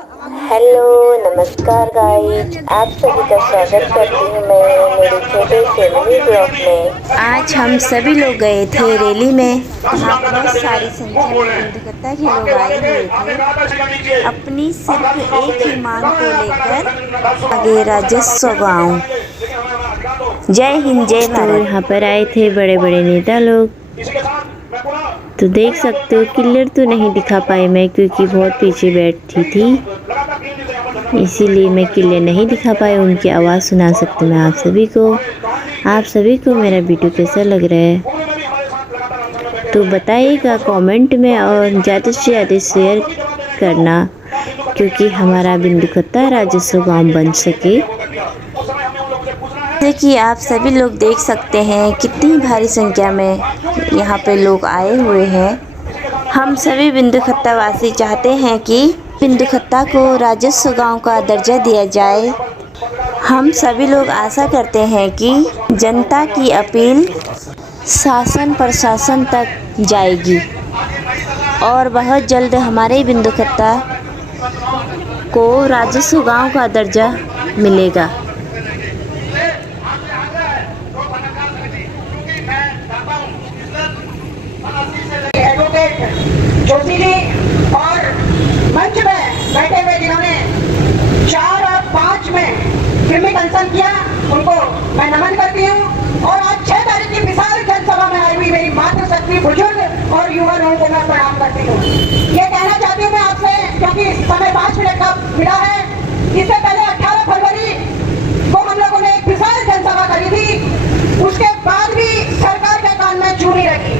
Hello नमस्कार guys, आप सभी का स्वागत करती हूँ मैं मेरे छोटे से मिनी ब्लॉग में। आज हम सभी लोग गए थे रैली में। वहाँ बहुत सारी संख्या में विंध्यकर्ता के लोग आए हुए थे अपनी सिर्फ एक ही मांग को लेकर, आगे राजस्व गाँव। जय हिंद जय भारत। तो यहाँ पर आए थे बड़े बड़े नेता लोग, तो देख सकते हो क्लियर तो नहीं दिखा पाई मैं क्योंकि बहुत पीछे बैठी थी, इसीलिए मैं क्लियर नहीं दिखा पाई। उनकी आवाज़ सुना सकती मैं आप सभी को। आप सभी को मेरा वीडियो कैसा लग रहा है तो बताइएगा कमेंट में, और ज़्यादा से ज़्यादा शेयर करना क्योंकि हमारा विंध्यकर्ता राजस्व गाँव बन सके। जैसे कि आप सभी लोग देख सकते हैं कितनी भारी संख्या में यहाँ पे लोग आए हुए हैं। हम सभी विंध्यकर्ता वासी चाहते हैं कि विंध्यकर्ता को राजस्व गांव का दर्जा दिया जाए। हम सभी लोग आशा करते हैं कि जनता की अपील शासन प्रशासन तक जाएगी और बहुत जल्द हमारे विंध्यकर्ता को राजस्व गांव का दर्जा मिलेगा। जोशी जी और मंच में बैठे हुए जिन्होंने 4 और 5 में क्रिमिक अनशन किया, उनको मैं नमन करती हूँ। और आज 6 तारीख की विशाल जनसभा में आई हुई मेरी मातृशक्ति बुजुर्ग और युवा लोगों को मैं प्रणाम करती हूँ। ये कहना चाहती हूँ मैं आपसे, क्योंकि समय 5 मिनट का मिला है। इससे पहले 18 फरवरी को हम लोगों ने एक विशाल जनसभा करी थी, उसके बाद भी सरकार के कान में चूनी रखी।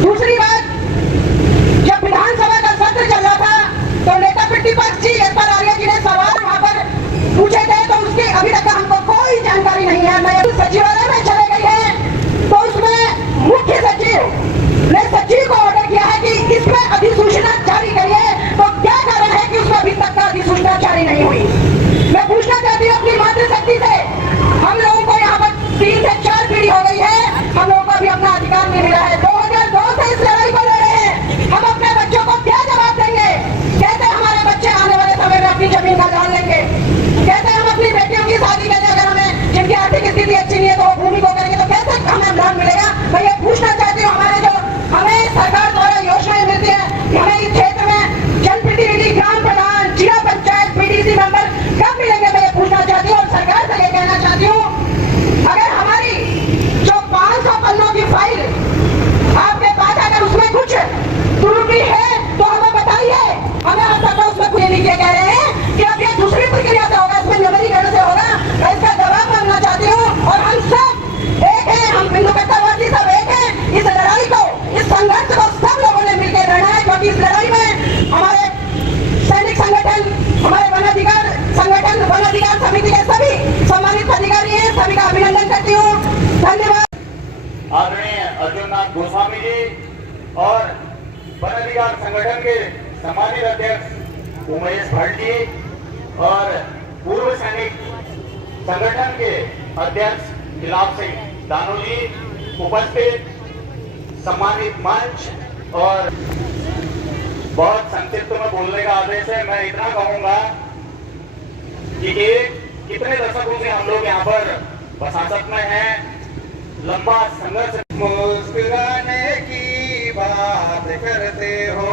दूसरी बात, जब विधानसभा का सत्र चल रहा था तो नेता प्रतिपक्ष जी एस आर्य जी ने सवाल वहां पर पूछे थे, तो उसकी अभी तक हमको कोई जानकारी नहीं है। मैं सचिवालय में चले गई है तो उसमें मुख्य सचिव ने सचिव को ऑर्डर किया है कि इसमें अधिसूचना जारी करिए। तो क्या कारण है कि उसमें अभी तक का अधिसूचना जारी नहीं हुई? मैं पूछना चाहती हूँ अपनी मातृशक्ति से, हम लोगों को यहाँ पर 3 से 4 पीढ़ी हो गई है, हम लोगों को अभी अपना अधिकार नहीं मिला है। 2002 से इस लड़ाई को लड़ रहे हैं, हम अपने बच्चों को क्या जवाब देंगे? कैसे हमारे बच्चे आने वाले समय में अपनी जमीन का दान लेंगे? कैसे हम अपनी बेटियों की शादी करेंगे? अगर हमें जिनकी आर्थिक स्थिति अच्छी नहीं है तो वो भूमि को करेंगे, तो कैसे हमें दान मिलेगा? मैं ये पूछना चाहती हूँ, हमारे जो हमें सरकार द्वारा योजनाएं मिलती है, हमें इस क्षेत्र में जनप्रतिनिधि, ग्राम प्रधान, जिला पंचायत, पीडीसी मेंबर कब मिलेंगे? मैं ये पूछना चाहती हूँ। और सरकार से ये कहना चाहती हूँ, अगर हमारी जो 500 पन्नों की फाइल आपके पास अगर उसमें कुछ त्रुटि है तो हमें बताइए। हमें अब तक उसमें कुछ नहीं कह रहे हैं कि अब ये दूसरी प्रक्रिया से होगा, इसमें नवीनीकरण से होगा। मैं इसका जवाब मांगना चाहती हूँ। और हम सब एक हैं, हम विंध्यकर्तावासी सब एक हैं। इस लड़ाई को, इस संघर्ष को सब लोगों ने मिलकर लड़ना है, क्योंकि इस लड़ाई में हमारे सैनिक संगठन, हमारे वन अधिकार संगठन, वन अधिकार समिति के सभी सम्मानित अधिकारी हैं, सभी का अभिनंदन करती हूँ। धन्यवाद। आदरणीय अर्जुननाथ गोस्वामी जी और वन अधिकार संगठन के सम्मानित अध्यक्ष उमेश भट्ट जी और पूर्व सैनिक संगठन के अध्यक्ष गुलाब सिंह दानू जी, उपस्थित सम्मानित मंच, और बहुत संक्षिप्त में बोलने का आदेश है। मैं इतना कहूंगा कि कितने दशकों से हम लोग यहाँ पर वसासत में हैं, लंबा संघर्ष। मुस्कुराने की बात करते हो,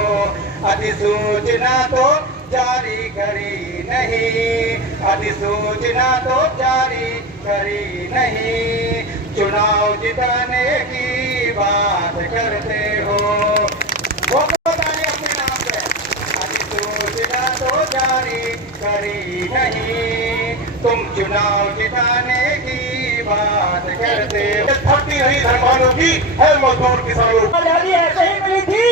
अधिसूचना तो जारी करी नहीं, अधिसूचना तो जारी करी नहीं, चुनाव जिताने की बात करते हो। वो अपने नाम से अधिसूचना तो जारी करी नहीं, तुम चुनाव जिताने की बात करते हो। भर्ती हुई धर्मानों की है मजदूर किसानों की ऐसे ही मिली थी।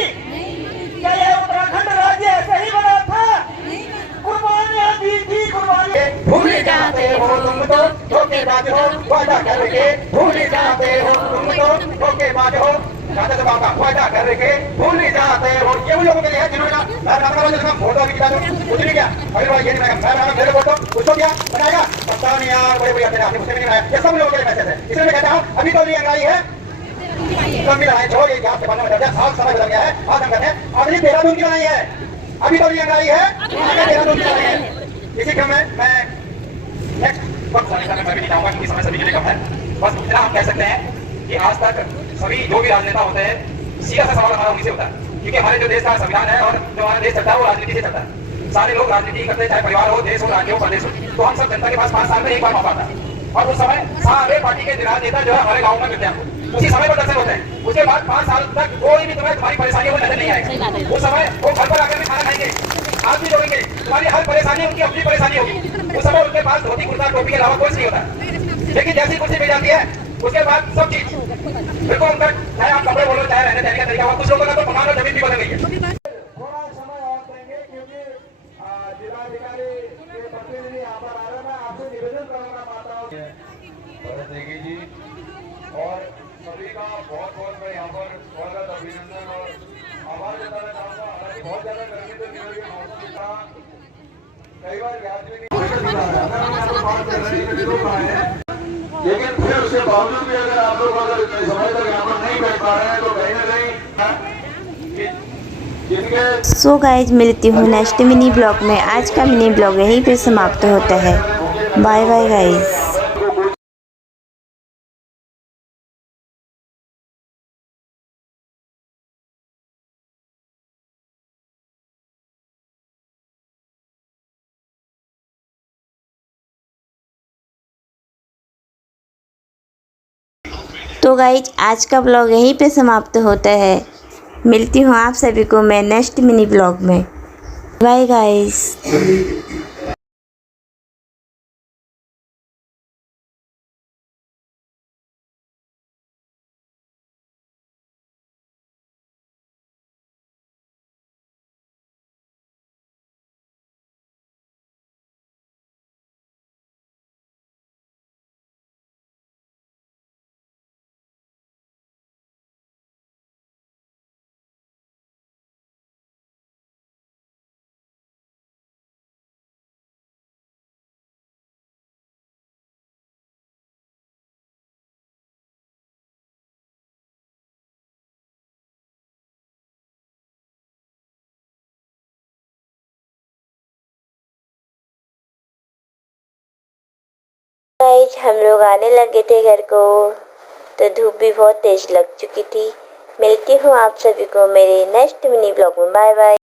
क्या ये उत्तराखंड राज्य ऐसे ही बना था? कुर्बानियां दी थी, कुर्बानियां भूल जाते हो तुम तो, धोखेबाज हो वादा करके, भूल जाते हो तुम तो, धोखेबाज हो वादा करके, भूल जाते हो। ये उन लोगों के लिए है जिन्होंने फोटो खिंचा दो, कुछ नहीं किया। अरे भाई ये नहीं बनाया, मेरे फोटो कुछ क्या बनाएगा? पता नहीं यार, बड़े बड़े आपने मुझसे नहीं बनाया। ये सब लोगों के लिए मैसेज है, इसलिए मैं कहता हूँ अभी तो नहीं अंगाई है, कम मिला है। छोड़ ये आपके बनने में 10 साल समय बदल गया है। आज हम कहते हैं अपनी देहरादून की बनाई है, अभी तो ये लड़ाई है, आगे देहरादून की लड़ाई है। इसी क्रम में मैं नेक्स्ट वक्त मैं भी नहीं चाहूंगा क्योंकि समय सभी के लिए कम है। बस इतना हम कह सकते हैं कि आज तक सभी जो भी राजनेता होते हैं, सीधा सा सवाल हमारा उन्हीं से होता है, क्योंकि हमारे जो देश का संविधान है और जो हमारा देश चलता है वो राजनीति से चलता है। सारे लोग राजनीति करते हैं, चाहे परिवार हो, देश हो, राज्य हो, प्रदेश हो। तो हम सब जनता के पास 5 साल में एक बार मौका आता है और उस समय सारे पार्टी के राजनेता जो है हमारे गाँव में मिलते हैं, उसी समय पर दर्शन होते हैं। उसके बाद 5 साल तक कोई भी तुम्हारी परेशानियों को नजर नहीं आएगा। उस समय वो घर पर आकर खाना खाएंगे, आप भी जोड़ेंगे, तुम्हारी हर परेशानी उनकी अपनी परेशानी होगी। उस समय उनके पास धोती कुर्ता टोपी के अलावा कुछ नहीं होता। लेकिन जैसी कुर्सी मिल जाती है उसके बाद सब चीज बिल्कुल उनका, चाहे आप कपड़े बोलो, चाहे रहने देने का तरीका हो, कुछ लोगों का तो मकान और जमीन भी बदल गई है। थोड़ा समय और देंगे क्योंकि जिलाधिकारी के प्रतिनिधि यहाँ पर आ रहे हैं। मैं आपसे निवेदन करना चाहता हूँ जी और सभी का बहुत बहुत मैं यहाँ पर स्वागत, अभिनंदन और आभार जताना चाहूँगा। हालांकि बहुत ज्यादा गर्मी तो नहीं हुई, मौसम था कई बार याद भी नहीं, लेकिन फिर उसके बावजूद भी अगर आप लोग अगर इतने समय तक यहाँ पर नहीं बैठ पा रहे हैं तो कहीं ना कहीं जिनके सो गाइज मिलती हूँ नेक्स्ट मिनी ब्लॉग में। आज का मिनी ब्लॉग यहीं पे समाप्त होता है। Bye bye guys. तो गाइज आज का ब्लॉग यहीं पे समाप्त होता है। मिलती हूँ आप सभी को मैं नेक्स्ट मिनी ब्लॉग में। Bye guys. गाइज हम लोग आने लगे थे घर को, तो धूप भी बहुत तेज लग चुकी थी। मिलती हूँ आप सभी को मेरे नेक्स्ट मिनी ब्लॉग में। Bye bye.